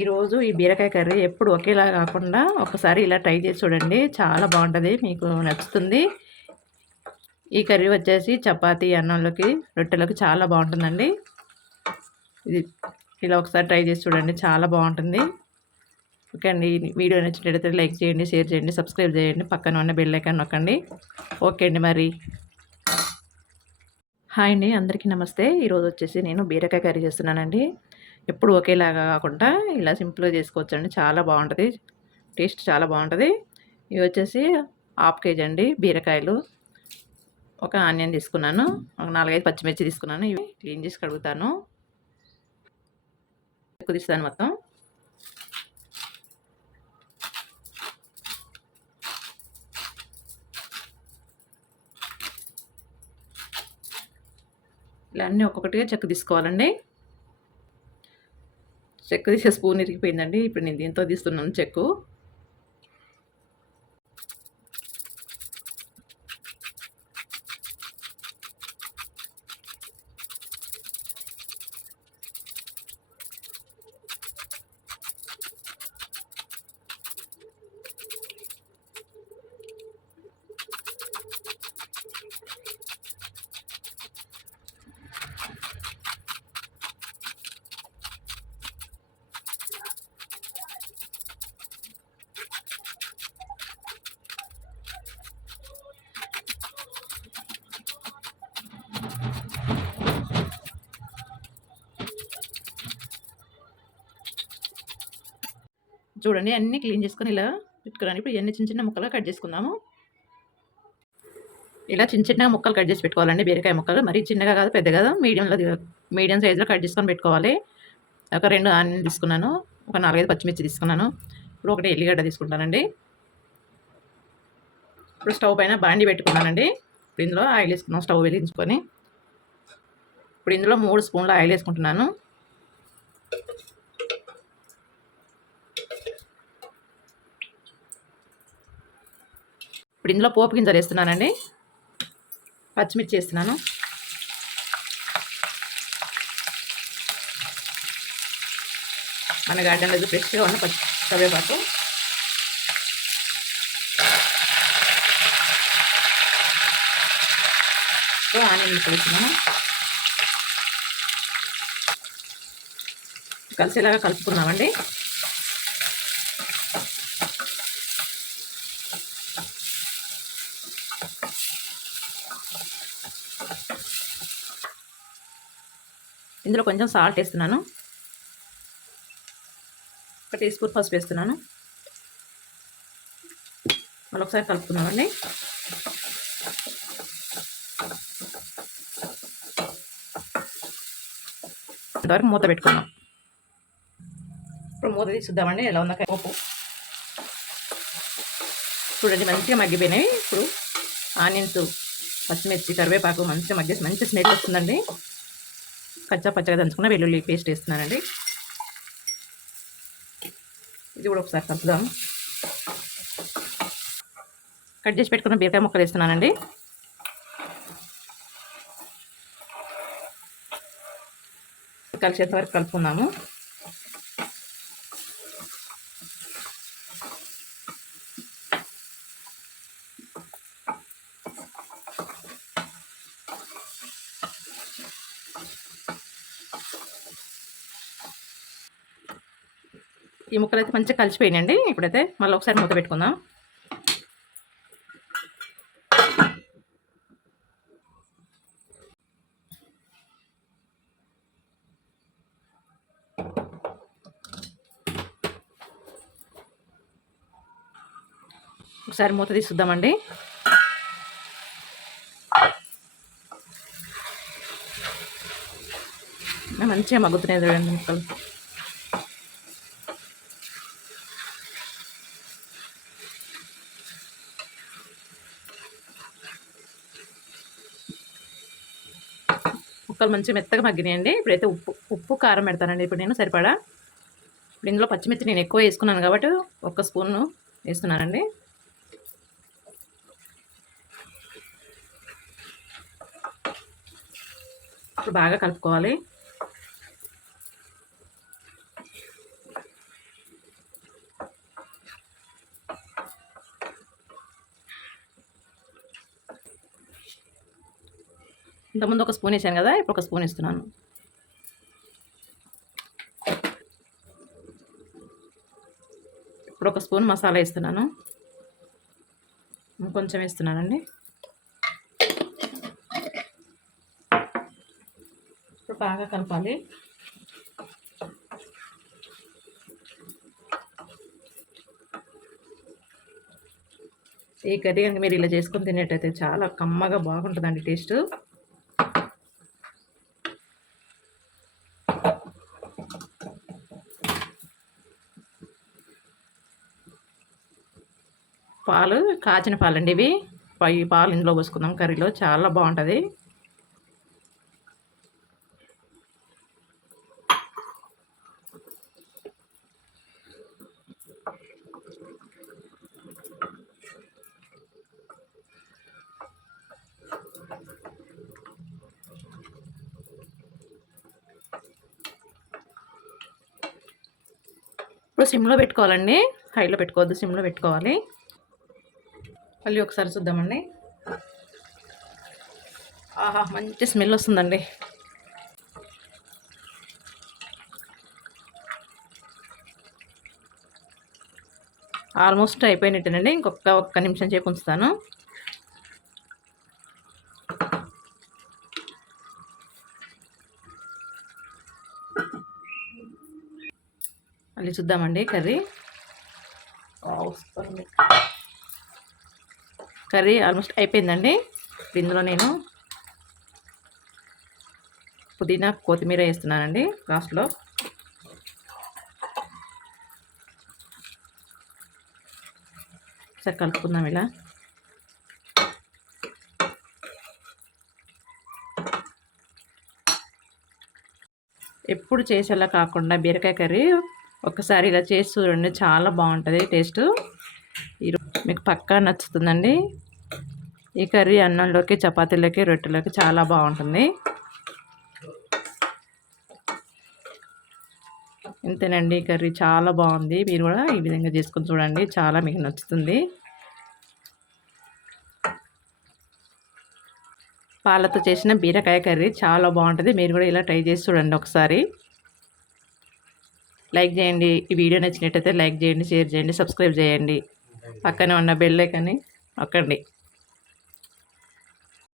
ఈరోజు ఈ బీరకాయ కర్రీ ఎప్పుడు ఒకేలా కాకుండా ఒకసారి ఇలా ట్రై చేసి చూడండి. చాలా బాగుంటుంది మీకు నచ్చుతుంది. ఈ కర్రీ వచ్చేసి చపాతి అన్నంలోకి రొట్టెలోకి చాలా బాగుంటుందండి. ఇది ఇలా ఒకసారి ట్రై చేసి చూడండి చాలా బాగుంటుంది. ఓకే అండి వీడియో నచ్చినట్లయితే లైక్ చేయండి షేర్ చేయండి సబ్స్క్రైబ్ చేయండి పక్కన ఉన్న బెల్ ఐకాన్ నొక్కండి. ఓకే అండి మరి. హాయ్ అండి అందరికీ నమస్తే. ఈరోజు వచ్చేసి నేను బీరకాయ కర్రీ చేస్తున్నానండి. ఎప్పుడు ఒకేలాగా కాకుండా ఇలా సింపుల్గా చేసుకోవచ్చండి. చాలా బాగుంటుంది. టేస్ట్ చాలా బాగుంటుంది. ఇవి వచ్చేసి హాఫ్ కేజీ అండి బీరకాయలు. ఒక ఆనియన్ తీసుకున్నాను. ఒక నాలుగైదు పచ్చిమిర్చి తీసుకున్నాను. ఇవి క్లీన్ చేసి కడుగుతాను. కుదిస్తాను మొత్తం. ఇలా అన్నీ ఒక్కొక్కటిగా చెక్కు తీసుకోవాలండి. చెక్కు తీసే స్పూన్ ఇరిగిపోయిందండి. ఇప్పుడు నేను దీంతో తీస్తున్నాను చెక్కు. చూడండి అన్నీ క్లీన్ చేసుకొని ఇలా పెట్టుకున్నాను ఇప్పుడు ఇవన్నీ చిన్న చిన్న ముక్కలుగా కట్ చేసుకుందాము. ఇలా చిన్న చిన్న ముక్కలు కట్ చేసి పెట్టుకోవాలండి బీరకాయ ముక్కలు. మరీ చిన్నగా కాదు పెద్ద కాదు మీడియంలో మీడియం సైజులో కట్ చేసుకొని పెట్టుకోవాలి. ఒక రెండు ఆనియన్ తీసుకున్నాను ఒక నాలుగైదు పచ్చిమిర్చి తీసుకున్నాను. ఇప్పుడు ఒకటి ఎల్లిగడ్డ తీసుకుంటానండి. ఇప్పుడు స్టవ్ పైన బాండి పెట్టుకున్నానండి. ఇప్పుడు ఇందులో ఆయిల్ వేసుకున్నాం స్టవ్ వెలిగించుకొని. ఇప్పుడు ఇందులో మూడు స్పూన్ల ఆయిల్ వేసుకుంటున్నాను. ఇప్పుడు ఇందులో పోపు గింజలు వేస్తున్నానండి. పచ్చిమిర్చి వేస్తున్నాను. మన గార్డెన్లో ఫ్రెష్గా ఉన్న పచ్చి కరివేపాకు. ఆనియన్ వేస్తున్నాను. కలిసేలాగా కలుపుకున్నామండి ఇందులో కొంచెం సాల్ట్ వేస్తున్నాను. ఒక టీ స్పూన్ పసుపు వేస్తున్నాను. మళ్ళీ ఒకసారి కలుపుకున్నామండి అంతవరకు మూత పెట్టుకున్నాం. ఇప్పుడు మూత తీసుద్దామండి. ఎలా ఉందా పప్పు చూడండి మంచిగా మగ్గిపోయినాయి. ఇప్పుడు ఆనియన్స్ పచ్చిమిర్చి కరివేపాకు మంచిగా మగ్గి మంచి స్మెల్ వస్తుందండి. కచ్చా పచ్చగా దంచుకున్న వెల్లుల్లి పేస్ట్ వేస్తున్నానండి. ఇది కూడా ఒకసారి కలుపుదాం. కట్ చేసి పెట్టుకున్న బీరకాయ ముక్కలు వేస్తున్నానండి. కలిసేంత వరకు కలుపుకుందాము. ఈ ముక్కలు అయితే మంచిగా కలిసిపోయినాయండి. ఇప్పుడైతే మళ్ళీ ఒకసారి మూత పెట్టుకుందాం. ఒకసారి మూత తీసుద్దామండి. మంచిగా మగ్గుతున్నాయి చూడండి ముక్కలు. ముక్కలు మంచిగా మెత్తగా మగ్గినాయండి. ఇప్పుడైతే ఉప్పు ఉప్పు కారం పెడతానండి. ఇప్పుడు నేను సరిపడా. ఇప్పుడు ఇందులో పచ్చిమిర్చి నేను ఎక్కువ వేసుకున్నాను కాబట్టి ఒక్క స్పూన్ వేస్తున్నానండి. ఇప్పుడు బాగా కలుపుకోవాలి. ఇంతకుముందు ఒక స్పూన్ వేసాను కదా ఇప్పుడు ఒక స్పూన్ ఇస్తున్నాను ఇప్పుడు ఒక స్పూన్ మసాలా ఇస్తున్నాను కొంచెం వేస్తున్నానండి. ఇప్పుడు బాగా కలపాలి. ఈ కర్రీ కనుక మీరు ఇలా చేసుకొని తినేటైతే చాలా కమ్మగా బాగుంటుందండి టేస్ట్. పాలు కాచిన పాలండి ఇవి. పై పాలు ఇందులో పోసుకుందాం. కర్రీలో చాలా బాగుంటుంది. ఇప్పుడు సిమ్లో పెట్టుకోవాలండి. హైలో పెట్టుకోవద్దు సిమ్లో పెట్టుకోవాలి. మళ్ళీ ఒకసారి చూద్దామండి. ఆహా మంచి స్మెల్ వస్తుందండి. ఆల్మోస్ట్ అయిపోయినట్టేనండి. ఇంకొక ఒక్క నిమిషం చేపు ఉంచుతాను. మళ్ళీ చూద్దామండి కర్రీ. కర్రీ ఆల్మోస్ట్ అయిపోయిందండి. ఇందులో నేను పుదీనా కొత్తిమీర వేస్తున్నానండి లాస్ట్లో. సరే కలుపుకుందాం ఇలా. ఎప్పుడు చేసేలా కాకుండా బీరకాయ కర్రీ ఒకసారి ఇలా చేసి చూడండి చాలా బాగుంటుంది టేస్ట్. మీకు పక్కా నచ్చుతుందండి. ఈ కర్రీ అన్నంలోకి చపాతీలకి రొట్టెలోకి చాలా బాగుంటుంది. ఇంతేనండి ఈ కర్రీ చాలా బాగుంది. మీరు కూడా ఈ విధంగా చేసుకొని చూడండి. చాలా మీకు నచ్చుతుంది. పాలతో చేసిన బీరకాయ కర్రీ చాలా బాగుంటుంది. మీరు కూడా ఇలా ట్రై చేసి చూడండి ఒకసారి. లైక్ చేయండి. ఈ వీడియో నచ్చినట్టయితే లైక్ చేయండి షేర్ చేయండి సబ్స్క్రైబ్ చేయండి. పక్కనే ఉన్న బెల్ ఐకాన్ని నొక్కండి.